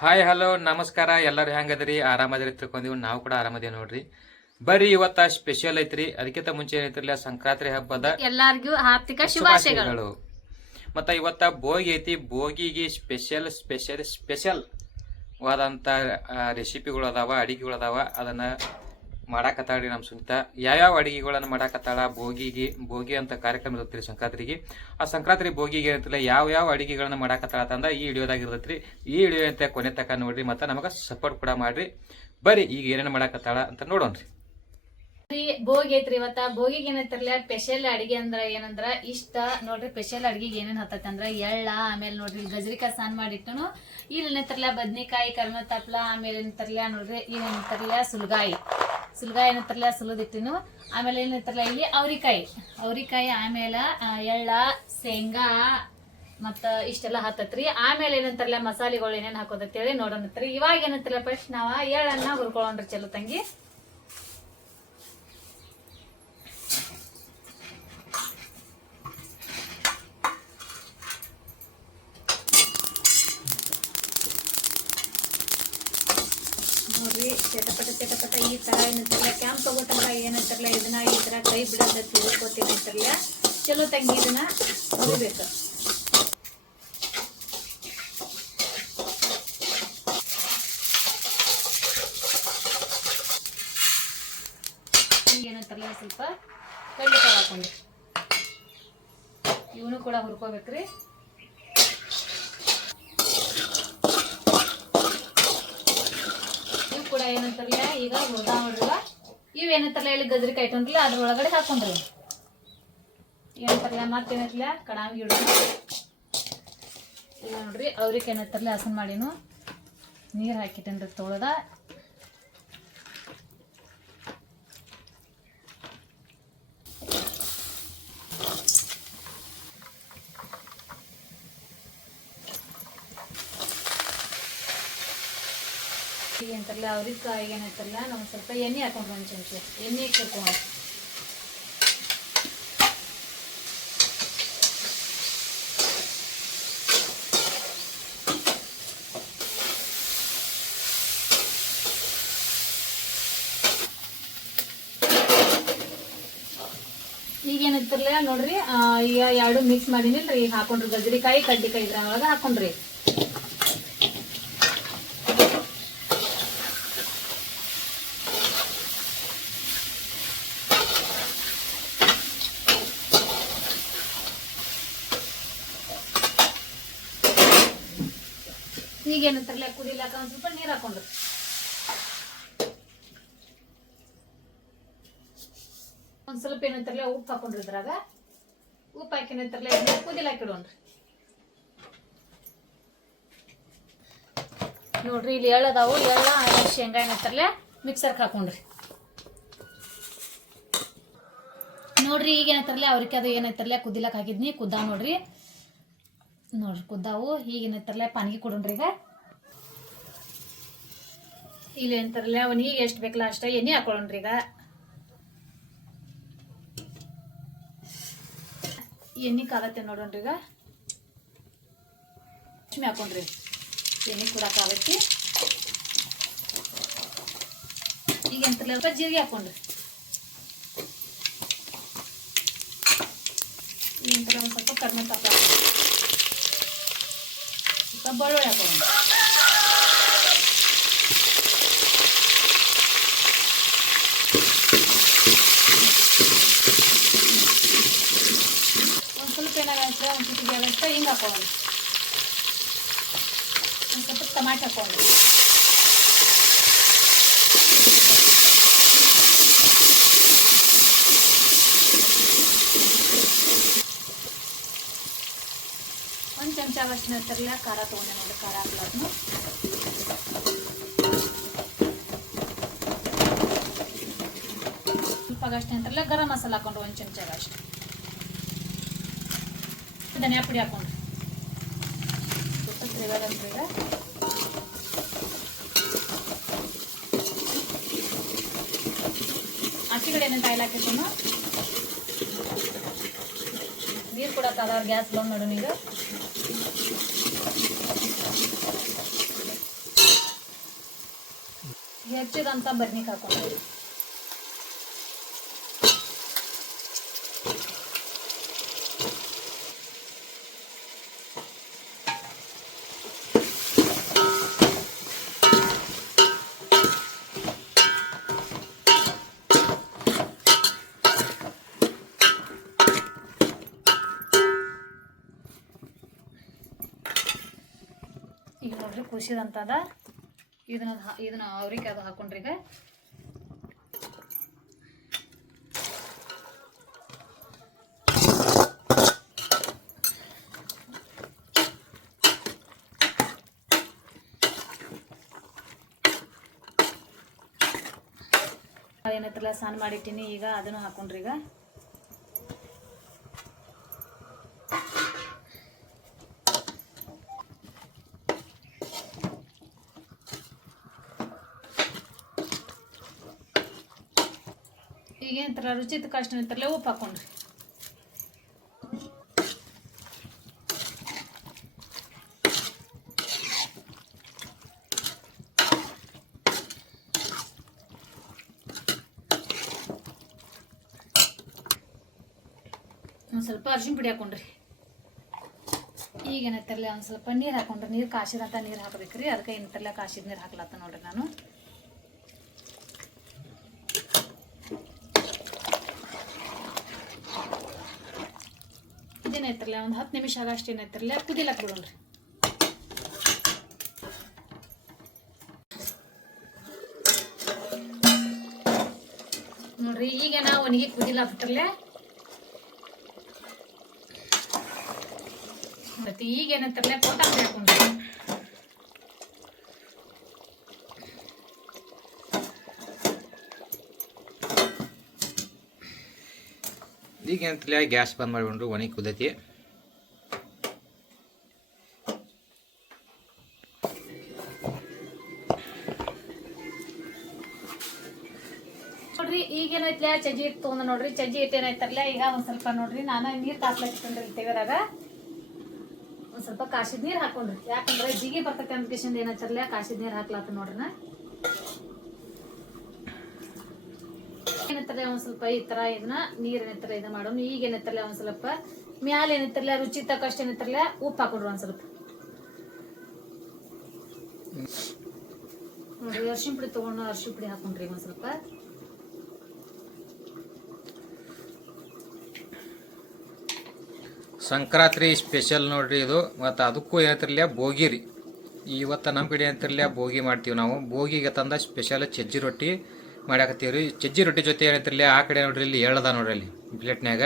Hi hello ನಮಸ್ಕಾರ ಎಲ್ಲರೂ ಹೆಂಗದ್ರಿ ಆರಾಮದ್ರಿ ತಿಳ್ಕೊಂಡೀವಿ ನಾವು ಕೂಡ ಆರಾಮದೇವಿ ನೋಡ್ರಿ. ಬರ್ರಿ ಇವತ್ತ ಸ್ಪೆಷಲ್ ಐತ್ರಿ. ಅದಕ್ಕಿಂತ ಮುಂಚೆ ಏನೈತಿರ್ಲ ಸಂಕ್ರಾಂತಿ ಹಬ್ಬದ ಎಲ್ಲರಿಗೂ ಹಾರ್ದಿಕ ಶುಭಾಶಯಗಳು. ಮತ್ತ ಇವತ್ತ ಬೋಗಿ ಐತಿ. ಬೋಗಿಗೆ ಸ್ಪೆಷಲ್ ಸ್ಪೆಷಲ್ ಸ್ಪೆಷಲ್ ವಾದಂತ ರೆಸಿಪಿಗಳು ಅದಾವ, ಅಡಿಗೆಗಳು ಅದಾವ. ಅದನ್ನ ಮಾಡಾಕತ್ತಾಳ್ರಿ ನಮ್ಮ ಸುನಿತ. ಯಾವ್ಯಾವ ಅಡಿಗೆಗಳನ್ನ ಮಾಡಾಕತ್ತಾಳ ಬೋಗಿ ಅಂತ ಕಾರ್ಯಕ್ರಮ ಇರುತ್ತೀರಿ ಸಂಕ್ರಾಂತಿಗೆ. ಆ ಸಂಕ್ರಾಂತಿ ಬೋಗಿಗೆ ಏನಂತಿಲ್ಲ ಯಾವ ಅಡಿಗೆಗಳನ್ನ ಮಾಡಾಕತ್ತಾಳ ಅಂತಂದ ಈ ವಿಡಿಯೋದಾಗ ಇರ್ತೈತ್ರಿ. ಈ ವಿಡಿಯೋ ಅಂತ ಕೊನೆ ತಕ ನೋಡ್ರಿ, ಮತ್ತೆ ನಮಗ ಸಪೋರ್ಟ್ ಕೂಡ ಮಾಡ್ರಿ. ಬರ್ರಿ ಈಗ ಏನೇನು ಮಾಡಾಕತ್ತಾಳ ಅಂತ ನೋಡೋಣ್ರಿ. ಬೋಗಿ ಐತ್ರಿ. ಇವತ್ತ ಬೋಗಿಗೆ ಏನೈತಿರ್ಲ ಸ್ಪೆಷಲ್ ಅಡಿಗೆ ಅಂದ್ರ ಏನಂದ್ರ ಇಷ್ಟ ನೋಡ್ರಿ. ಸ್ಪೆಷಲ್ ಅಡಿಗೆಗೆ ಏನೇನ್ ಹತ್ತೈತಿ ಅಂದ್ರ ಎಳ್ಳ, ಆಮೇಲೆ ನೋಡ್ರಿ ಗಜರಿಕಾಯಿ ಸಾನ್ ಮಾಡಿಟ್ಟನು. ಇಲ್ಲಿ ಏನೈತಿರ್ಲ ಬದ್ನಿಕಾಯಿ, ಕರ್ಮ ತಪ್ಲ, ಆಮೇಲೆ ಏನಂತಾರಲ್ಲ ನೋಡ್ರಿ ಏನಂತಾರಲ್ಲ ಸುಲ್ಗಾಯಿ ಏನಂತಾರಲ್ಲ ಸುಲದಿಟ್ಟಿನು. ಆಮೇಲೆ ಏನಂತಾರಲ್ಲ ಇಲ್ಲಿ ಅವ್ರಿಕಾಯಿ, ಆಮೇಲೆ ಎಳ್ಳ, ಶೇಂಗಾ ಮತ್ತ ಇಷ್ಟೆಲ್ಲ ಹತ್ತತ್ರಿ. ಆಮೇಲೆ ಏನಂತಾರಲ್ಲ ಮಸಾಲೆಗಳು ಏನೇನ್ ಹಾಕೋದತ್ತೇಳಿ ನೋಡೋಣತ್ರಿ. ಇವಾಗ ಏನಂತಾರಲ್ಲ ಫಸ್ಟ್ ನಾವ ಎಳ್ಳನ್ನ ಹುರ್ಕೊಳ್ಳೋಣ್ರಿ ಚಲೋ ತಂಗಿ. ನೋಡ್ರಿ ಚಟಪಟ ಈ ತರ ಏನಂತಾರಲ್ಲ ಕ್ಯಾಂಪ್ ತಗೋತಂದ್ರ ಏನಂತಾರಲ್ಲ ಇದನ್ನ ಈ ತರ ಕೈ ಬಿಡೋದ ತಿಳ್ಕೊತೀನಿ ಅಂತಾರಲ್ಲ ಚಲೋ ತಂಗಿ ಇದನ್ನ ಹುರಿಬೇಕು. ಏನಂತಾರಲ್ಲ ಸ್ವಲ್ಪ ಕಡ್ಲೆಕಾಯಿ ಹಾಕೊಂಡ್ರಿ ಇವನು ಕೂಡ ಹುರ್ಕೋಬೇಕ್ರಿ. ಕೂಡ ಏನಂತಾರಲ್ಲ ಈಗ ಹುರ್ದ ನೋಡ್ರಲ್ಲ ಇವ್ ಏನಂತಾರಲ್ಲ ಇಲ್ಲಿ ಗಜರಿಕಾಯಿ ಇಟ್ಟನ್ರಲ್ಲ ಅದ್ರ ಒಳಗಡೆ ಹಾಕೊಂಡ್ರಿ. ಏನಂತಾರಲ್ಲ ಮತ್ತೇನಂತಲ್ಲ ಕಡಾವಿ ಇಡೋಣ. ಇಲ್ಲ ನೋಡ್ರಿ ಅವ್ರಿಗೆ ಏನಂತಾರಲ್ಲ ಹಸನ್ ಮಾಡಿನು ನೀರ್ ಹಾಕಿಟ್ಟೇನ್ರಿ ತೊಳೆದ. ಏನಂತಾರಲ್ಲ ಅವ್ರಿಕಾಯಿ ಏನಂತಾರಲ್ಲ ನಾವು ಸ್ವಲ್ಪ ಎಣ್ಣೆ ಹಾಕೊಂಡ್ರಿ. ಒಂದು ಚಮಚ ಎಣ್ಣೆ ಹಾಕೊಂಡು ಈಗ ಏನಂತಾರಲ್ಲ ನೋಡ್ರಿ ಈಗ ಎರಡು ಮಿಕ್ಸ್ ಮಾಡಿನಿಲ್ರಿ. ಈಗ ಹಾಕೊಂಡ್ರಿ ಗಜರಿಕಾಯಿ ಕಡ್ಲಿಕಾಯಿ ಇದ್ರ ಒಳಗ ಹಾಕೊಂಡ್ರಿ. ಈಗ ಏನಂತಾರಲ್ಲ ಕುದಿಲಾಕ ಒಂದ್ ಸ್ವಲ್ಪ ನೀರ್ ಹಾಕೊಂಡ್ರಿ. ಒಂದ್ ಸ್ವಲ್ಪ ಏನಂತಾರಲ್ಲ ಉಪ್ಪು ಹಾಕೊಂಡ್ರಿ. ಇದ್ರಾಗ ಉಪ್ಪು ಹಾಕಿ ಏನಂತಾರಲ್ಲ ಇದನ್ನ ಕುದಿಲಾಕ ಇಡೋಣ್ರಿ. ನೋಡ್ರಿ ಇಲ್ಲಿ ಎಳ್ಳದಾವು, ಎಳ್ಳ ಶೇಂಗಾ ಏನಂತಾರಲ್ಲ ಮಿಕ್ಸರ್ಗೆ ಹಾಕೊಂಡ್ರಿ. ನೋಡ್ರಿ ಈಗ ಏನಂತಾರಲ್ಲ ಅವ್ರಿಗೆ ಅದು ಏನಂತಾರಲ್ಲ ಕುದಿಲಾಕ ಹಾಕಿದ್ನಿ. ಕುದ್ದಾವ್ ನೋಡ್ರಿ ಕುದ್ದಾವು. ಈಗ ಏನಂತಾರಲ್ಲ ಪಾನಿಗೆ ಕೊಡೋಣ್ರಿ. ಈಗ ಇಲ್ಲಿ ಏನಂತಾರಲ್ಲ ಅವನಿಗೆ ಎಷ್ಟು ಬೇಕಲ್ಲ ಅಷ್ಟ ಎಣ್ಣೆ ಹಾಕೊಳ್ಳೋಣ್ರಿ. ಈಗ ಎಣ್ಣೆ ಕಾಗತ್ತೆ ನೋಡೋಣ್ರಿ. ಈಗ ಲಕ್ಷ್ಮಿ ಹಾಕೊಂಡ್ರಿ ಎಣ್ಣೆ ಕೊಡಕ್ಕಾಗತ್ತಿ. ಈಗ ಎಂತಾರಲ್ಲ ಜೀರಿಗೆ ಹಾಕೊಂಡ್ರಿ. ಈಗ ಎಂತಾರ ಒಂದು ಸ್ವಲ್ಪ ಕಡಿಮೆ ತಾಪ ಸ್ವಲ್ಪ ಬೆಳ್ಳುಳ್ಳಿ ಹಾಕೊಂಡ್ರಿ. ಒಂದು ಸ್ವಲ್ಪ ಏನಾಗಂತ ಒಂದು ಚಿಟಿಗೆ ಆಗಂತ ಹಿಂಗೆ ಹಾಕೊಳ್ಳೋಣ. ಒಂದು ಸ್ವಲ್ಪ ಟಮಾಟೆ ಹಾಕೊಂಡ್ರಿ. ಒಂದು ಚಮಚ ಆಗಷ್ಟು ನಂತರಲ್ಲ ಖಾರ ತೊಗೊಂಡೆ ನೋಡಿ. ಖಾರ ಹಾಕ್ಲಾರ್ದು ಸ್ವಲ್ಪ ಆಗಷ್ಟು ನಂತರಲ್ಲ ಗರಂ ಮಸಾಲ ಹಾಕೊಂಡ್ರು. ಒಂದು ಚಮಚ ಆಗಷ್ಟು ಧನಿಯಾ ಪುಡಿ ಹಾಕೊಂಡ್ರಿ. ಸ್ವಲ್ಪ ಫ್ಲೇವರ್ ಅಂದ್ರೆ ಈಗ ಆಚೆ ಕಡೆ ಏನಂತ ಆಯಿಲ್ ಹಾಕಿಕೊಂಡು ನೀರು ಕೊಡೋಕ್ಕಾಗ ಗ್ಯಾಸ್ ಬಂದ್ ಮಾಡೋಣ. ಈಗ ಹೆಚ್ಚಿದಂಥ ಬದ್ನಿಕಾಯಿ ಹಾಕೊಂಡ್ರಿ. ಈಗ ನೋಡ್ರಿ ಕುಸಿದಂತದ ಇದನ್ನ ಅವ್ರಿಗೆ ಅದು ಹಾಕೊಂಡ್ರಿ. ಈಗ ಏನೈತ್ರಲ್ಲ ಸ್ನಾನ ಮಾಡಿಟ್ಟಿನಿ, ಈಗ ಅದನ್ನು ಹಾಕೊಂಡ್ರಿ. ಈಗ ಈಗೇನಂತಾರ ರುಚಿ ತಕ್ಕಷ್ಟು ಏನಂತಾರಲ್ಲ ಉಪ್ಪು ಹಾಕೊಂಡ್ರಿ. ಒಂದು ಸ್ವಲ್ಪ ಅರ್ಶಿನ ಪುಡಿ ಹಾಕೊಂಡ್ರಿ. ಈಗ ಏನೈತಲ್ಲ ಒಂದು ಸ್ವಲ್ಪ ನೀರು ಹಾಕೊಂಡ್ರಿ. ನೀರು ಕಾಸಿದಂತ ನೀರು ಹಾಕ್ಬೇಕ್ರಿ. ಅದಕ್ಕೆ ಏನೈತಲ್ಲ ಕಾಸಿದ ನೀರು ಹಾಕ್ಲತ್ತ ನೋಡ್ರಿ ನಾನು. ಇದೇನೈತ್ರಲ್ಲ ಒಂದು 10 ನಿಮಿಷ ಆಗಷ್ಟು ಏನೈತ್ರಲ್ಲ ಕುದಿಲಕ್ ಬಿಡೋಣ್ರಿ. ನೋಡ್ರಿ ಈಗ ನಾವು ಒಣಗಿ ಕುದಿಲಾಕ್ಬಿಟ್ರಲ್ಲ. ಮತ್ತೆ ಈಗ ಏನಂತಾರಲ್ಲ ಕೊತ್ತಂಬರಿ ಹಾಕೊಂಡ್ರಿ. ಈಗ ಏನಂತಲ್ಲ ಗ್ಯಾಸ್ ಬಂದ್ ಮಾಡಿಕೊಂಡು ಒಣಗಿ ಕುದೈತಿ. ನೋಡ್ರಿ ಈಗೇನೈತ್ಲ ಚಜ್ಜಿ ಇಟ್ಟು ತೊಗೊಂಡ ನೋಡ್ರಿ. ಚಜ್ಜಿ ಇಟ್ಟು ಏನಾಯ್ತರ್ಲ ಈಗ ಒಂದ್ ಸ್ವಲ್ಪ ನೋಡ್ರಿ ನಾನು ನೀರ್ ಕಾಸ್ಲಾಕಿತ್ತಂದ್ರಿ ತೆಗದಾಗ ಒಂದ್ ಸ್ವಲ್ಪ ಕಾಸಿದ ನೀರ್ ಹಾಕೊಂಡ್ರಿ. ಯಾಕಂದ್ರೆ ಜಿಗಿ ಬರ್ತೈತೆ ಅಂದ್ಕೇಶನ್ ಏನೈತರ್ಲ ಕಾಸಿದ ನೀರ್ ಹಾಕ್ಲಾತ ನೋಡ್ರಿ. ಏನೈತಲ್ಲ ಒಂದ್ ಸ್ವಲ್ಪ ಈ ತರ ಇದನ್ನ ನೀರ್ ಏನೈತಲ್ಲ ಇದು ಮಾಡೋಣ. ಈಗ ಏನೈತಲ್ಲ ಒಂದ್ ಸ್ವಲ್ಪ ಮ್ಯಾಲ ಏನೈತಲ್ಲ ರುಚಿ ತಕ್ಕಷ್ಟು ಏನೈತಲ್ಲ ಉಪ್ಪು ಹಾಕೊಂಡ್ರಿ. ಒಂದ್ ಸ್ವಲ್ಪ ನೋಡ್ರಿ ಅರ್ಶಿನ ಪುಡಿ ತಗೊಂಡು ಅರ್ಶಿನ ಪುಡಿ ಹಾಕೊಂಡ್ರಿ. ಒಂದ್ ಸ್ವಲ್ಪ ಸಂಕ್ರಾಂತಿ ಸ್ಪೆಷಲ್ ನೋಡ್ರಿ ಇದು. ಮತ್ತು ಅದಕ್ಕೂ ಏನಂತಿರಲಿಲ್ಲ ಬೋಗಿ ರೀ. ಇವತ್ತು ನಮ್ಮ ಕಡೆ ಏನಂತಿರಲಿಲ್ಲ ಬೋಗಿ ಮಾಡ್ತೀವಿ ನಾವು. ಬೋಗಿಗೆ ತಂದ ಸ್ಪೆಷಲ್ ಚಜ್ಜಿ ರೊಟ್ಟಿ ಮಾಡಾಕತ್ತೀವಿ ರೀ. ಚಜ್ಜಿ ರೊಟ್ಟಿ ಜೊತೆ ಏನಂತಿರಲಿಲ್ಲ ಆ ಕಡೆ ನೋಡ್ರಿ ಇಲ್ಲಿ ಎಳ್ಳದ ನೋಡ್ರಿ ಅಲ್ಲಿ ಪ್ಲೇಟ್ನ್ಯಾಗ.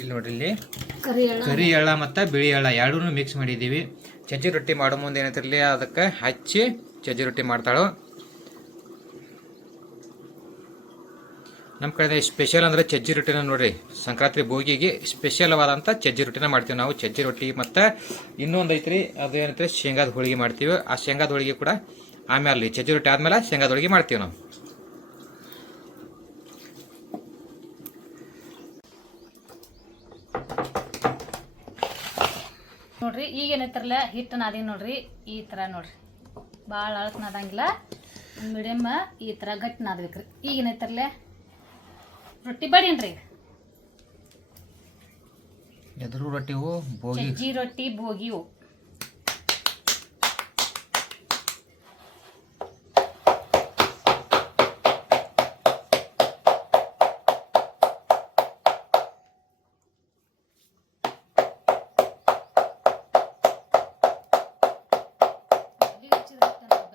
ಇಲ್ಲಿ ನೋಡ್ರಿ ಇಲ್ಲಿ ಕರಿ ಎಳ್ಳ ಮತ್ತು ಬಿಳಿ ಎಳ್ಳ ಎರಡೂ ಮಿಕ್ಸ್ ಮಾಡಿದ್ದೀವಿ. ಚಜ್ಜಿ ರೊಟ್ಟಿ ಮಾಡೋ ಮುಂದೆ ಏನಂತಿರಲಿಲ್ಲ ಅದಕ್ಕೆ ಹಚ್ಚಿ ಚಜ್ಜಿ ರೊಟ್ಟಿ ಮಾಡ್ತಾಳು. ನಮ್ಮ ಕಡೆ ಸ್ಪೆಷಲ್ ಅಂದರೆ ಚಜ್ಜಿ ರೊಟ್ಟಿನ ನೋಡ್ರಿ. ಸಂಕ್ರಾಂತಿ ಬೋಗಿಗೆ ಸ್ಪೆಷಲ್ವಾದಂಥ ಚಜ್ಜಿ ರೊಟ್ಟಿನ ಮಾಡ್ತೀವಿ ನಾವು. ಚಜ್ಜಿ ರೊಟ್ಟಿ ಮತ್ತು ಇನ್ನೊಂದು ಐತ್ರಿ ಅದು ಏನಂದ್ರೆ ಶೇಂಗಾದ ಹೋಳಿಗೆ ಮಾಡ್ತೀವಿ. ಆ ಶೇಂಗಾದ ಹೋಳಿಗೆ ಕೂಡ ಆಮೇಲೆ ಚಜ್ಜಿ ರೊಟ್ಟಿ ಆದಮೇಲೆ ಶೇಂಗಾದ ಹೋಳಿಗೆ ಮಾಡ್ತೀವಿ ನಾವು. ನೋಡ್ರಿ ಈಗ ಏನೈತ್ರಲ್ಲ ಹಿಟ್ಟು ನಾದಿ ನೋಡ್ರಿ. ಈ ಥರ ನೋಡ್ರಿ ಭಾಳ ಅಳಕ್ ನಾದಂಗಿಲ್ಲ, ಮೀಡಿಯಮ್ ಈ ಥರ ಗಟ್ಟಿ ನಾದ್ಬೇಕ್ರಿ. ಈಗ ಏನೈತ್ರಲ್ಲ ರೊಟ್ಟಿ ಬಡೀನ್ರಿ. ಎದುರು ರೊಟ್ಟಿವು ಬೋಗಿ ಚಜ್ಜಿ ರೊಟ್ಟಿ ಬೋಗಿವು.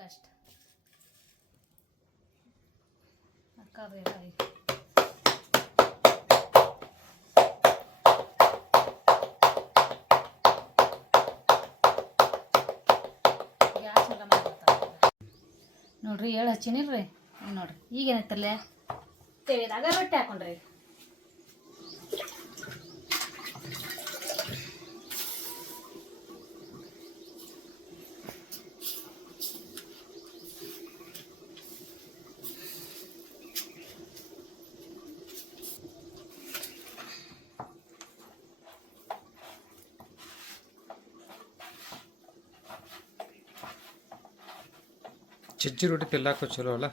ಬೆಸ್ಟ್ ಅಕ್ಕ ಬೇಡ ನೋಡ್ರಿ. ಎಳ್ಳು ಹಚ್ಚಿನಿಲ್ರಿ ನೋಡ್ರಿ. ಈಗ ಏನೈತಲ್ಲ ತೆಗೆದಾಗ ರೊಟ್ಟಿ ಹಾಕೊಂಡ್ರಿ. ಚಜ್ಜಿ ರೊಟ್ಟಿ ತಿನ್ನಕ್ಕೆ ಚಲೋ ಅಲ್ಲ,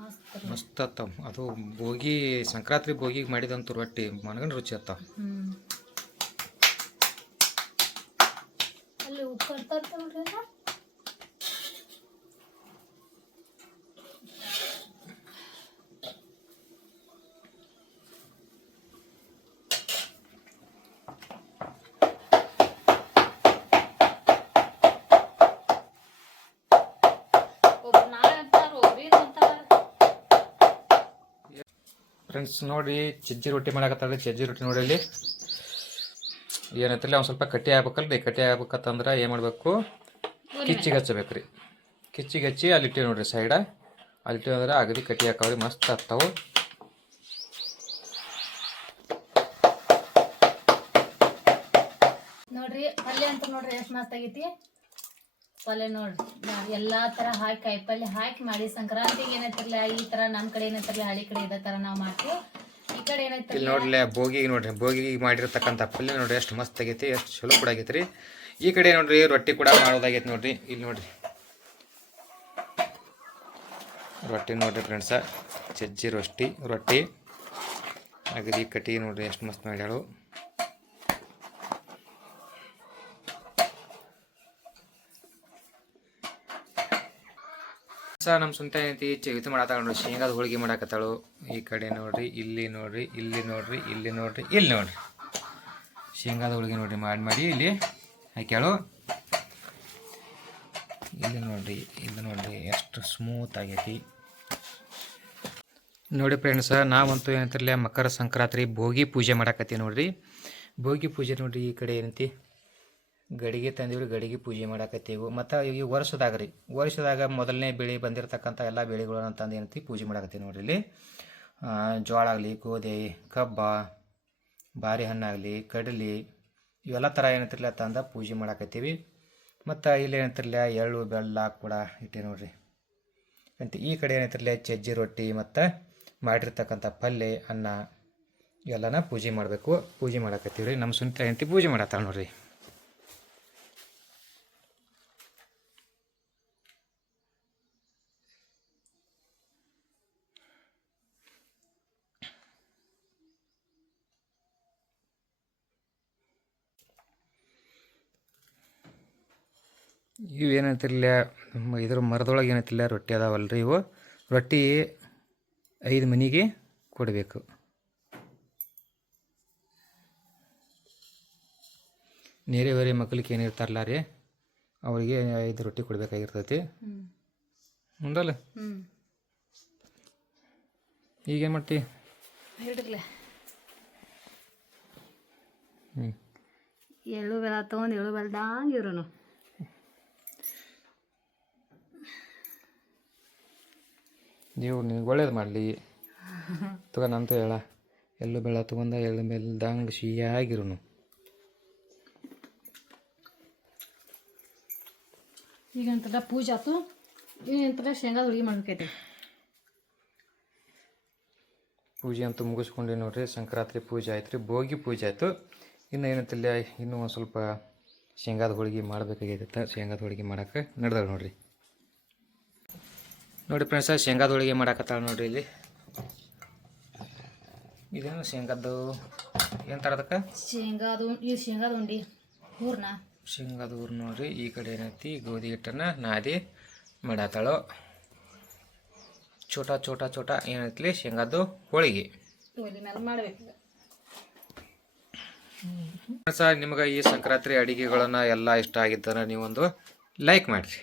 ಮಸ್ತ್ ರೀ. ಮಸ್ತ್ ಆತಾವ. ಅದು ಬೋಗಿ ಸಂಕ್ರಾಂತಿ ಬೋಗಿಗೆ ಮಾಡಿದಂಥ ರೊಟ್ಟಿ ಮನಗಂಡ ರುಚಿ ಆತಾವ. ಅಲ್ಲಿ ಉಪ್ಪು ಇರ್ತಾರ ನೋಡ್ರಿ ಅಲ್ಲ. ಫ್ರೆಂಡ್ಸ್ ನೋಡಿ ಚಜ್ಜಿ ರೊಟ್ಟಿ ಮಾಡಕತ್ತಾಳೆ. ಚಜ್ಜಿ ರೊಟ್ಟಿ ನೋಡಿ ಅಲ್ಲಿ ಏನೈತಿಲ್ಲ ಒಂದು ಸ್ವಲ್ಪ ಕಟ್ಟಿ ಆಗ್ಬೇಕಲ್ರಿ. ಕಟ್ಟಿ ಆಗ್ಬೇಕಂತಂದ್ರೆ ಏನು ಮಾಡಬೇಕು, ಕಿಚ್ಚಿಗೆ ಹಚ್ಚಬೇಕು ರೀ. ಕಿಚ್ಚಿಗೆ ಹಚ್ಚಿ ಅಲ್ಲಿ ಇಟ್ಟಿವಿ ನೋಡ್ರಿ ಸೈಡ. ಅಲ್ಲಿ ಇಟ್ಟಿವಿ ಅಂದ್ರೆ ಅಗದಿ ಕಟ್ಟಿ ಹಾಕವ್ರಿ, ಮಸ್ತ್ ಆಗ್ತಾವೆ. ನೋಡ್ರಿ ಪಲ್ಯ ಅಂತ ನೋಡ್ರಿ ಎಷ್ಟು ಮಸ್ತ್ ಆಗೈತಿ ಪಲ್ಯ. ನೋಡ್ರಿ ಎಲ್ಲಾ ತರ ಹಾಕಿ ಕಾಯಿಪಲ್ಯ ಹಾಕಿ ಮಾಡಿ ಸಂಕ್ರಾಂತಿಗೆ ಏನೈತಿರ್ಲ ಈ ತರ ನಮ್ಮ ಕಡೆ ಏನೈತಿರ್ಲ ಹಳ್ಳಿ ಕಡೆ ಇದೇ ತರ ನಾವು ಮಾಡ್ತೀವಿ. ಈ ಕಡೆ ಏನೈತಿ ಇಲ್ಲಿ ನೋಡ್ಲಿ ಬೋಗಿಗೆ ನೋಡ್ರಿ, ಬೋಗಿಗೆ ಮಾಡಿರ್ತಕ್ಕಂಥ ಪಲ್ಯ ನೋಡ್ರಿ ಎಷ್ಟು ಮಸ್ತ್ ಆಗೈತಿ, ಎಷ್ಟು ಚಲೋ ಕೂಡ ಆಗೈತಿ ರೀ. ಈ ಕಡೆ ನೋಡ್ರಿ ರೊಟ್ಟಿ ಕೂಡ ಮಾಡೋದಾಗೈತಿ ನೋಡ್ರಿ. ಇಲ್ಲಿ ನೋಡ್ರಿ ರೊಟ್ಟಿ ನೋಡ್ರಿ ಫ್ರೆಂಡ್ಸ, ಚಜ್ಜಿ ರೊಟ್ಟಿ ಅಗದಿ ಕಟ್ಟಿ ನೋಡ್ರಿ ಎಷ್ಟು ಮಸ್ತ್ ಮಾಡ್ಯಾಳು. ನಮ್ಮ ಸ್ವಂತ ಏನೈತಿ ಇದು ಮಾಡತ್ತಾಳ ನೋಡ್ರಿ, ಶೇಂಗಾದ ಹೋಳಿಗೆ ಮಾಡಾಕತ್ತಾಳು. ಈ ಕಡೆ ನೋಡ್ರಿ, ಇಲ್ಲಿ ನೋಡ್ರಿ, ಇಲ್ಲಿ ನೋಡ್ರಿ, ಇಲ್ಲಿ ನೋಡ್ರಿ, ಇಲ್ಲಿ ನೋಡ್ರಿ ಶೇಂಗಾದ ಹೋಳಿಗೆ ನೋಡ್ರಿ ಮಾಡಿ ಇಲ್ಲಿ ಹಾಕ್ಯಾಳು. ಇಲ್ಲಿ ನೋಡ್ರಿ ಎಷ್ಟು ಸ್ಮೂತ್ ಆಗೈತಿ ನೋಡಿ ಫ್ರೆಂಡ್ಸ. ನಾವಂತೂ ಏನಂತಿರಲಿಲ್ಲ ಮಕರ ಸಂಕ್ರಾಂತಿ ಭೋಗಿ ಪೂಜೆ ಮಾಡಾಕತ್ತೀವಿ ನೋಡ್ರಿ. ಭೋಗಿ ಪೂಜೆ ನೋಡ್ರಿ ಈ ಕಡೆ ಏನೈತಿ ಗಡಿಗೆ ತಂದಿವ್ರಿ, ಗಡಿಗೆ ಪೂಜೆ ಮಾಡಾಕತ್ತೀವಿ. ಮತ್ತು ಈ ವರ್ಷದಾಗ ಮೊದಲನೇ ಬೆಳೆ ಬಂದಿರತಕ್ಕಂಥ ಎಲ್ಲ ಬೆಳೆಗಳನ್ನ ತಂದು ಏನೈತಿ ಪೂಜೆ ಮಾಡಾಕತ್ತೀವಿ ನೋಡ್ರಿ. ಇಲ್ಲಿ ಜೋಳ ಆಗಲಿ, ಗೋಧಿ, ಕಬ್ಬ, ಬಾರಿ ಹಣ್ಣಾಗಲಿ, ಕಡಲೆ ಇವೆಲ್ಲ ಥರ ಏನಂತಿರಲಿಲ್ಲ ತಂದು ಪೂಜೆ ಮಾಡಾಕತ್ತೀವಿ. ಮತ್ತು ಇಲ್ಲಿ ಏನಂತಿರಲಿಲ್ಲ ಎಳ್ಳು ಬೆಲ್ಲ ಕೂಡ ಇಟ್ಟೆ ನೋಡ್ರಿ. ಅಂತ ಈ ಕಡೆ ಏನಂತಿರಲಿಲ್ಲ ಚಜ್ಜಿ ರೊಟ್ಟಿ ಮತ್ತು ಮಾಡಿರ್ತಕ್ಕಂಥ ಪಲ್ಯ ಅನ್ನ ಇವೆಲ್ಲನ ಪೂಜೆ ಮಾಡಬೇಕು. ಪೂಜೆ ಮಾಡಾಕತ್ತೀವಿ ರೀ. ನಮ್ಮ ಸ್ವಂತ ಏನಂತಿ ಪೂಜೆ ಮಾಡತ್ತಾಳ ನೋಡ್ರಿ. ಇವು ಏನಂತಿರಲಿಲ್ಲ ಇದ್ರ ಮರದೊಳಗೆ ಏನಂತಿಲ್ಲ ರೊಟ್ಟಿ ಅದಾವಲ್ರಿ. ಇವು ರೊಟ್ಟಿ 5 ಮನೆಗೆ ಕೊಡಬೇಕು. ನೇರೆವರೆ ಮಕ್ಕಳಿಗೆ ಏನಿರ್ತಾರಲ್ಲ ರೀ ಅವರಿಗೆ 5 ರೊಟ್ಟಿ ಕೊಡಬೇಕಾಗಿರ್ತೈತಿ. ಮುಂದಲ್ಲ ಈಗೇನು ಮಾಡ್ತಿ ಎಳ್ಳು ಬೆಲ್ಲ ತೊಗೊಂಡು ಎಳ್ಳು ಬೆಲ್ದಂಗೆ ಇರೋನು. ನೀವು ನಿನಗೆ ಒಳ್ಳೇದು ಮಾಡಲಿ ತಗೊಂಡಂತ ಹೇಳ. ಎಳ್ಳು ಬೆಲ್ಲ ತೊಗೊಂಡ ಎಳ್ಳು ಬೆಲ್ದಂಗೆ ಸಿಹಿಯಾಗಿರೋನು. ಈಗ ಅಂತಾರ ಪೂಜೆ ಆಯ್ತು, ಈಗ ಅಂತಾರ ಶೇಂಗಾದ ಹೋಳಿಗೆ ಮಾಡ್ಬೇಕೈತಿ. ಪೂಜೆ ಅಂತೂ ಮುಗಿಸ್ಕೊಂಡಿ ನೋಡ್ರಿ. ಸಂಕ್ರಾಂತಿ ಪೂಜೆ ಆಯ್ತು ರೀ, ಭೋಗಿ ಪೂಜೆ ಆಯಿತು. ಇನ್ನು ಏನಂತಿಲ್ಲ ಇನ್ನೂ ಒಂದು ಸ್ವಲ್ಪ ಶೇಂಗಾದ ಹೋಳಿಗೆ ಮಾಡಬೇಕಾಗೈತೆ. ಶೇಂಗಾದ ಹೋಳಿಗೆ ಮಾಡೋಕೆ ನಡೆದಾಳೆ ನೋಡ್ರಿ. ನೋಡಿ ಫ್ರೆಂಡ್ಸ ಶೇಂಗಾದ ಹೋಳಿಗೆ ಮಾಡಾಕತ್ತಾಳ ನೋಡ್ರಿ. ಇಲ್ಲಿ ಇದೇನು ಶೇಂಗಾದ್ದು ಏನು ತರದಕ್ಕೆ ಶೇಂಗಾದ ಉಂಡಿ ಹೂರ್ನ ಶೇಂಗಾದ ಊರು ನೋಡ್ರಿ. ಈ ಕಡೆ ಏನೈತಿ ಗೋಧಿ ಹಿಟ್ಟನ್ನು ನಾದಿ ಮಾಡಾತಾಳು. ಚೋಟ ಏನೈತಿ ಶೇಂಗಾದ್ದು ಹೋಳಿಗೆ ಮಾಡಬೇಕು. ನಿಮಗೆ ಈ ಸಂಕ್ರಾಂತಿ ಅಡುಗೆಗಳನ್ನು ಎಲ್ಲ ಇಷ್ಟ ಆಗಿದ್ದರೆ ನೀವೊಂದು ಲೈಕ್ ಮಾಡಿರಿ.